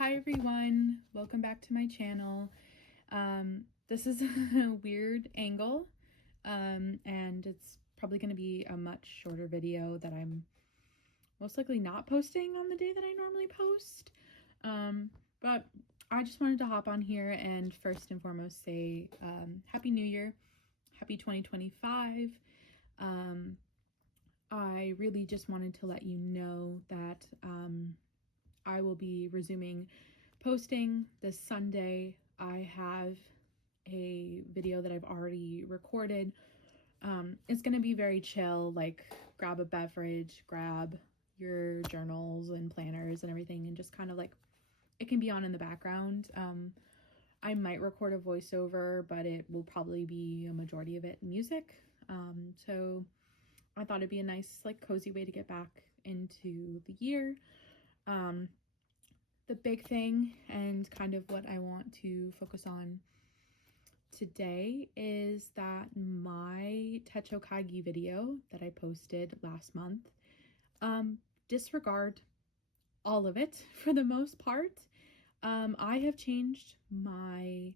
Hi everyone, welcome back to my channel. This is a weird angle, and it's probably going to be a much shorter video that I'm most likely not posting on the day that I normally post. But I just wanted to hop on here and first and foremost say Happy New Year, Happy 2025. I really just wanted to let you know that I will be resuming posting this Sunday. I have a video that I've already recorded. It's going to be very chill, like grab a beverage, grab your journals and planners and everything, and just kind of like it can be on in the background. I might record a voiceover, but it will probably be a majority of it music. So I thought it'd be a nice, like, cozy way to get back into the year. The big thing and kind of what I want to focus on today is that my techo kaigi video that I posted last month, disregard all of it for the most part. I have changed my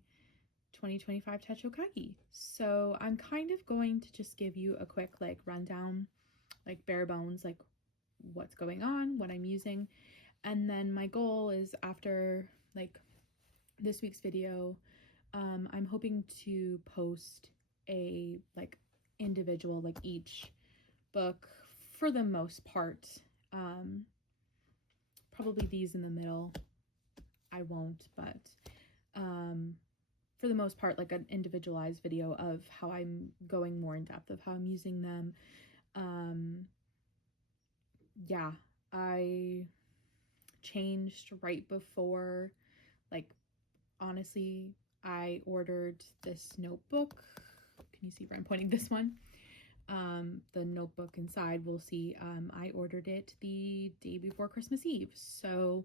2025 techo kaigi, so I'm kind of going to just give you a quick like rundown, like bare bones, like what's going on, what I'm using. And then my goal is after like this week's video, I'm hoping to post a like individual, like each book for the most part. Probably these in the middle I won't, but for the most part, like an individualized video of how I'm going more in depth of how I'm using them. Yeah, I changed right before, like, honestly, I ordered this notebook. Can you see where I'm pointing? This one, the notebook inside, we'll see. I ordered it the day before Christmas Eve, so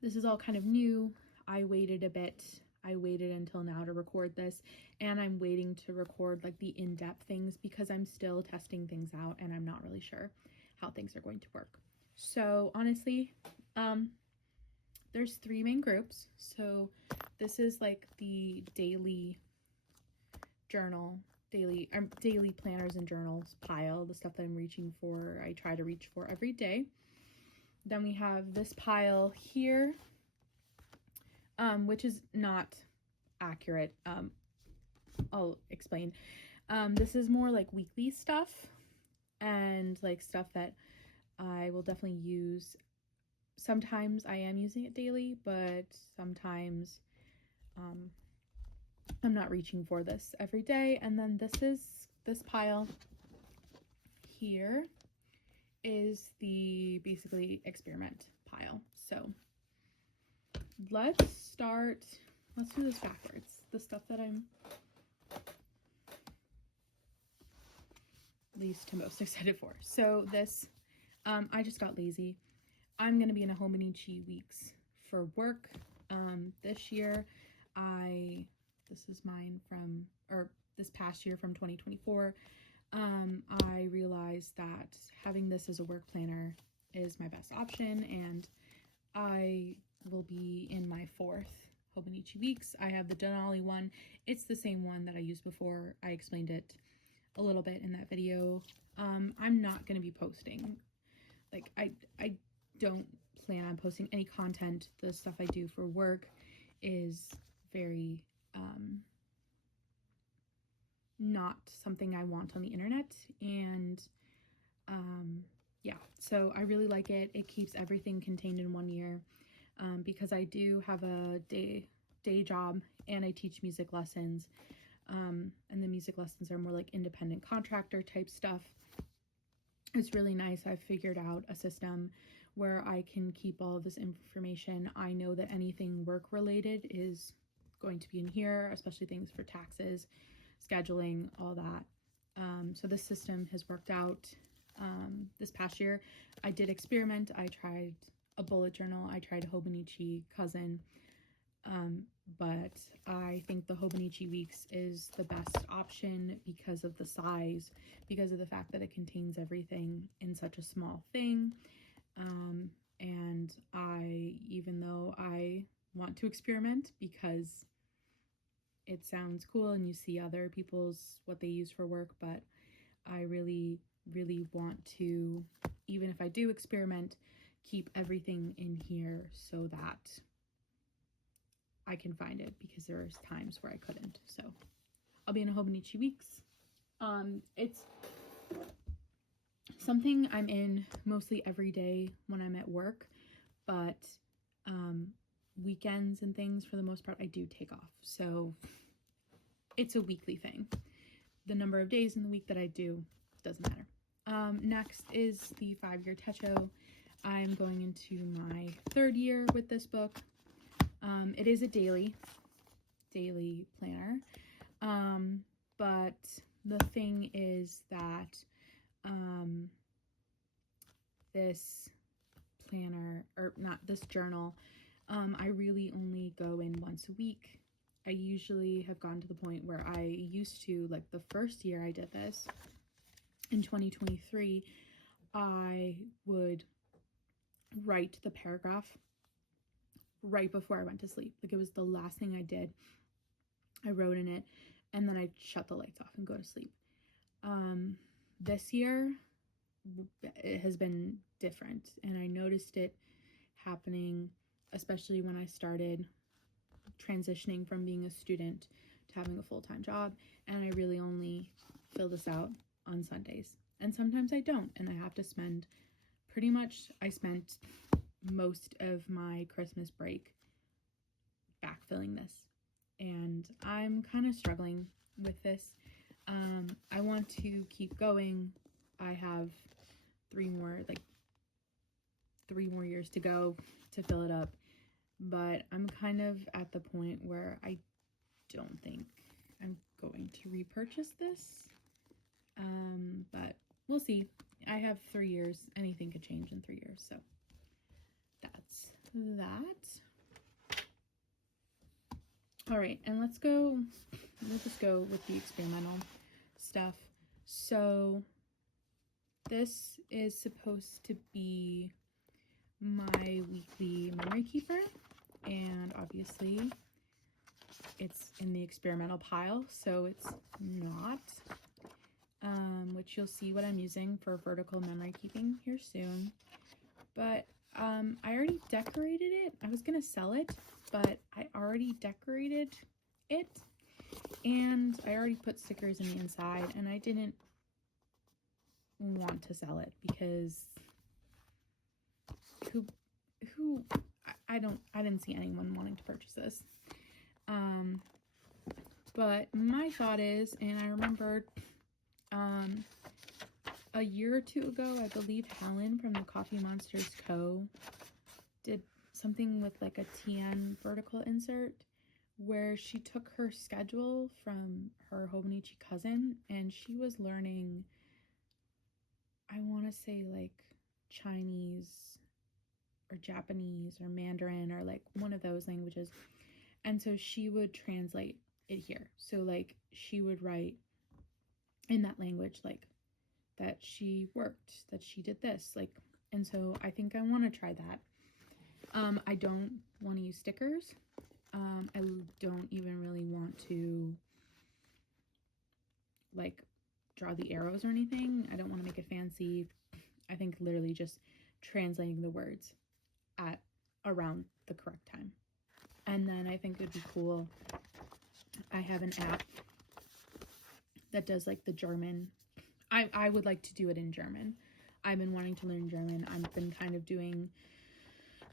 this is all kind of new. I waited a bit. I waited until now to record this, and I'm waiting to record like the in-depth things because I'm still testing things out and I'm not really sure how things are going to work. So honestly, there's three main groups. So this is like the daily journal, daily planners and journals pile, the stuff that I'm reaching for, I try to reach for every day. Then we have this pile here, which is not accurate. I'll explain. This is more like weekly stuff and like stuff that I will definitely use. Sometimes I am using it daily, but sometimes I'm not reaching for this every day. And then this pile here is the basically experiment pile. So let's do this backwards. The stuff that I'm least to most excited for. So this, I just got lazy. I'm going to be in a Hobonichi weeks for work. This year, this is mine from, or this past year from 2024. I realized that having this as a work planner is my best option, and I will be in my fourth Hobonichi weeks. I have the Denali one. It's the same one that I used before. I explained it a little bit in that video. I'm not going to be posting, like, I don't plan on posting any content. The stuff I do for work is very not something I want on the internet, and yeah, so I really like it. It keeps everything contained in 1 year, because I do have a day job and I teach music lessons, and the music lessons are more like independent contractor type stuff. It's really nice. I've figured out a system where I can keep all of this information. I know that anything work related is going to be in here, especially things for taxes, scheduling, all that. So this system has worked out. This past year, I did experiment. I tried a bullet journal. I tried Hobonichi Cousin. But I think the Hobonichi Weeks is the best option because of the size, because of the fact that it contains everything in such a small thing. And I even though I want to experiment because it sounds cool and you see other people's what they use for work, but I really, really want to, even if I do experiment, keep everything in here so that I can find it, because there's times where I couldn't. So I'll be in a Hobonichi weeks. It's something I'm in mostly every day when I'm at work, but weekends and things, for the most part, I do take off. So it's a weekly thing. The number of days in the week that I do doesn't matter. Next is the 5-year techo. I'm going into my 3rd year with this book. It is a daily planner. But the thing is that this planner, or not this journal, I really only go in once a week. I usually have gone to the point where I used to, like the first year I did this, in 2023, I would write the paragraph right before I went to sleep. Like, it was the last thing I did. I wrote in it, and then I'd shut the lights off and go to sleep. This year, it has been different, and I noticed it happening, especially when I started transitioning from being a student to having a full-time job, and I really only fill this out on Sundays. And sometimes I don't, and I have to spend I spent most of my Christmas break backfilling this, and I'm kind of struggling with this. I want to keep going. I have 3 more years to go to fill it up, but I'm kind of at the point where I don't think I'm going to repurchase this, but we'll see. I have 3 years. Anything could change in 3 years, so that's that. All right, and we'll just go with the experimental stuff. So this is supposed to be my weekly memory keeper, and obviously it's in the experimental pile, so it's not, which you'll see what I'm using for vertical memory keeping here soon. But I already decorated it. I was gonna sell it, but I already decorated it, and I already put stickers in the inside, and I didn't want to sell it because I didn't see anyone wanting to purchase this. But my thought is, and I remembered a year or 2 ago, I believe Helen from the Coffee Monsters Co. did something with like a TN vertical insert where she took her schedule from her Hobonichi cousin, and she was learning, I want to say like Chinese or Japanese or Mandarin or like one of those languages. And so she would translate it here. So like she would write in that language, like that she worked, that she did this, like, and so I think I want to try that. I don't want to use stickers. I don't even really want to like draw the arrows or anything. I don't want to make it fancy. I think literally just translating the words at around the correct time. And then I think it'd be cool. I have an app that does like the German. I would like to do it in German. I've been wanting to learn German. I've been kind of doing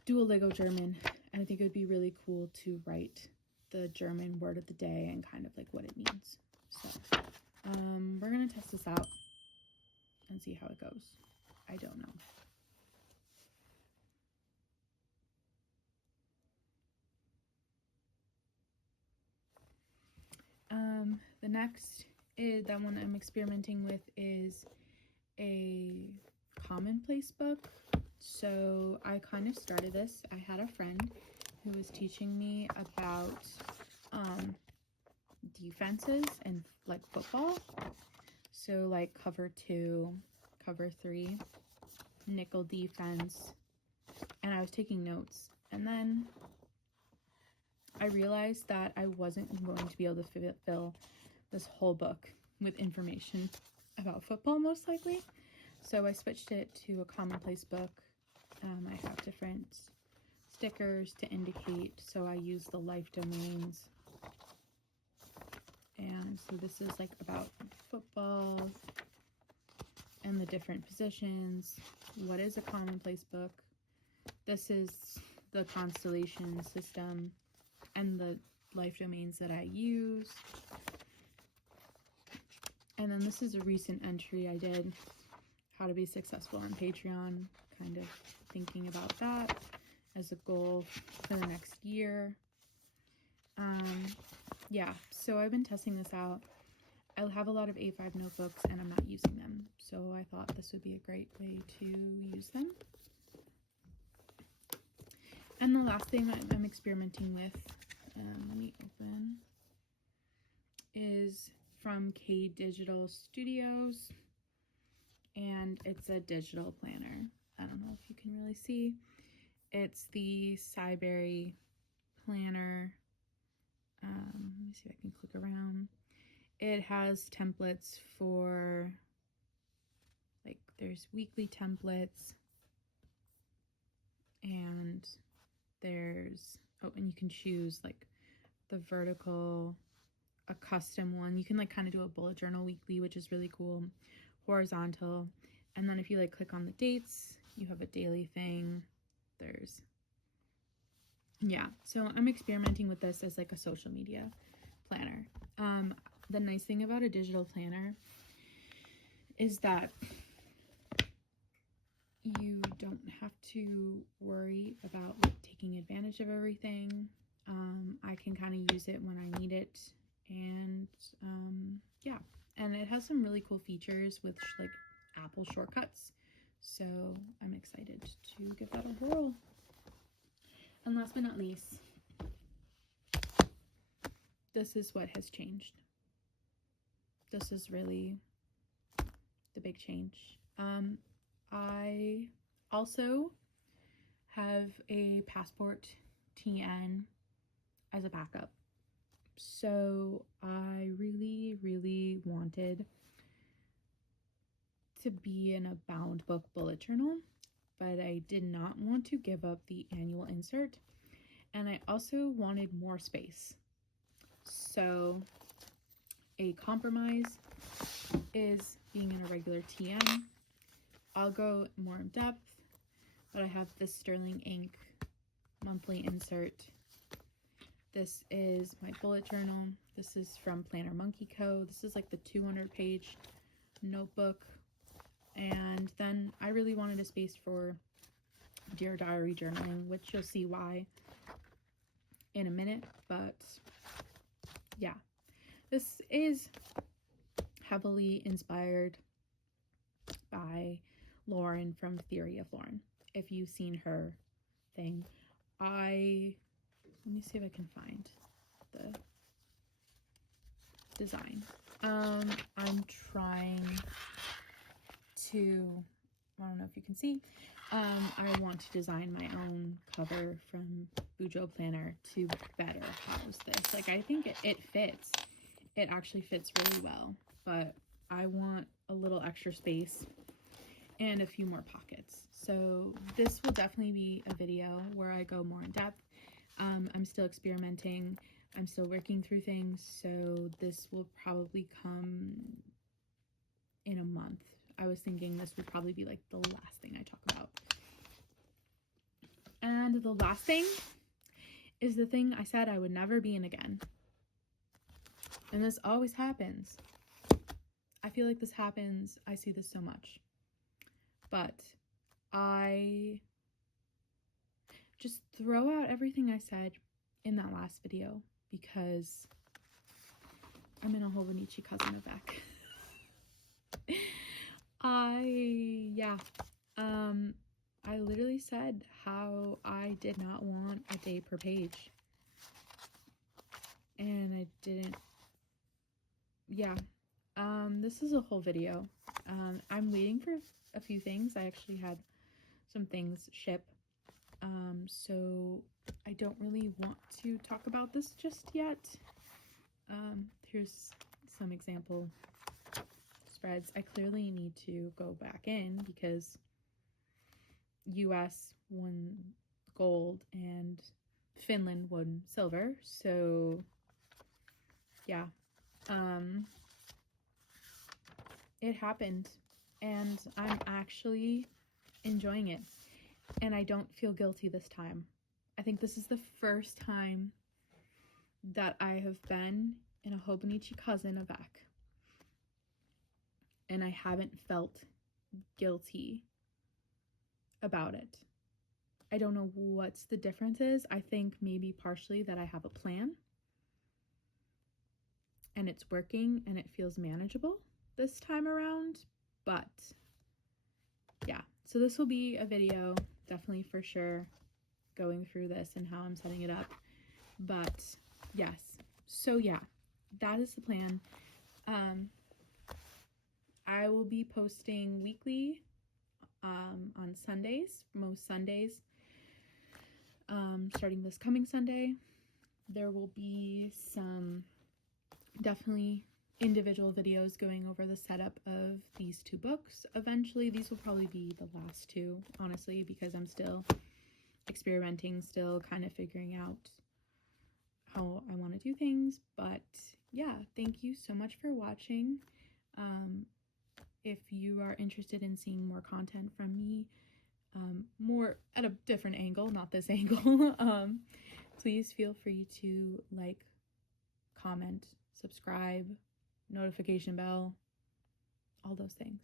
Duolingo German, and I think it would be really cool to write the German word of the day and kind of like what it means. So we're gonna test this out and see how it goes. I don't know. The next is that one I'm experimenting with is a commonplace book. So I kind of started this. I had a friend who was teaching me about defenses and like football. So like cover 2, cover 3, nickel defense, and I was taking notes, And then I realized that I wasn't going to be able to fill this whole book with information about football, most likely. So I switched it to a commonplace book. I have different stickers to indicate, so I use the life domains. And so this is like about football and the different positions. What is a commonplace book? This is the constellation system and the life domains that I use. And then this is a recent entry I did, how to be successful on Patreon, kind of thinking about that as a goal for the next year. Yeah, so I've been testing this out. I have a lot of A5 notebooks and I'm not using them, so I thought this would be a great way to use them. And the last thing that I'm experimenting with, let me open, is from K Digital Studios, and it's a digital planner. I don't know if you can really see. It's the Cyberry planner. Let me see if I can click around. It has templates for, like, there's weekly templates, and there's, oh, and you can choose like the vertical, a custom one. You can like kind of do a bullet journal weekly, which is really cool. Horizontal, and then if you like click on the dates, you have a daily thing. There's, yeah, so I'm experimenting with this as like a social media planner. The nice thing about a digital planner is that you don't have to worry about like taking advantage of everything. I can kind of use it when I need it, and yeah, and it has some really cool features with like Apple shortcuts, so I'm excited to give that a whirl. And last but not least, this is what has changed. This is really the big change. I also have a Passport TN as a backup. So I really, really wanted to be in a bound book bullet journal, but I did not want to give up the annual insert. And I also wanted more space. So a compromise is being in a regular TN. I'll go more in depth, but I have this Sterling ink monthly insert. This is my bullet journal. This is from Planner Monkey Co. This is like the 200-page notebook. And then I really wanted a space for Dear Diary journaling, which you'll see why in a minute. But yeah, this is heavily inspired by Lauren from Theory of Lauren. If you've seen her thing, let me see if I can find the design. I'm trying to, I don't know if you can see, I want to design my own cover from Bujo Planner to better house this. Like, I think it fits. It actually fits really well, but I want a little extra space and a few more pockets. So this will definitely be a video where I go more in depth. I'm still experimenting. I'm still working through things. So this will probably come in a month. I was thinking this would probably be like the last thing I talk about. And the last thing is the thing I said I would never be in again. And this always happens. I feel like this happens. I see this so much. But I just throw out everything I said in that last video because I'm in a whole Bonichi cousin back. I literally said how I did not want a day per page. And I didn't, yeah. This is a whole video. I'm waiting for a few things. I actually had some things ship So I don't really want to talk about this just yet. Here's some example spreads. I clearly need to go back in because US won gold and Finland won silver. So yeah, it happened and I'm actually enjoying it. And I don't feel guilty this time. I think this is the first time that I have been in a Hobonichi cousin avec. And I haven't felt guilty about it. I don't know what's the difference is. I think maybe partially that I have a plan and it's working and it feels manageable this time around. But yeah, so this will be a video definitely for sure going through this and how I'm setting it up. But yes, so yeah, that is the plan. I will be posting weekly on Sundays, most Sundays. Starting this coming Sunday, there will be some definitely individual videos going over the setup of these two books. Eventually, these will probably be the last two, honestly, because I'm still experimenting, still kind of figuring out how I want to do things. But yeah, thank you so much for watching. If you are interested in seeing more content from me, more at a different angle, not this angle, please feel free to like, comment, subscribe, notification bell, all those things.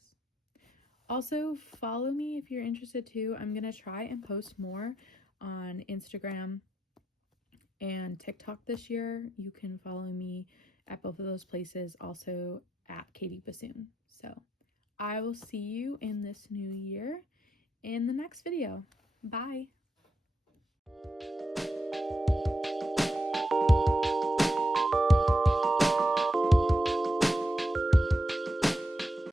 Also, follow me if you're interested too. I'm gonna try and post more on Instagram and TikTok this year. You can follow me at both of those places, also at Katie Bassoon. So I will see you in this new year in the next video. Bye.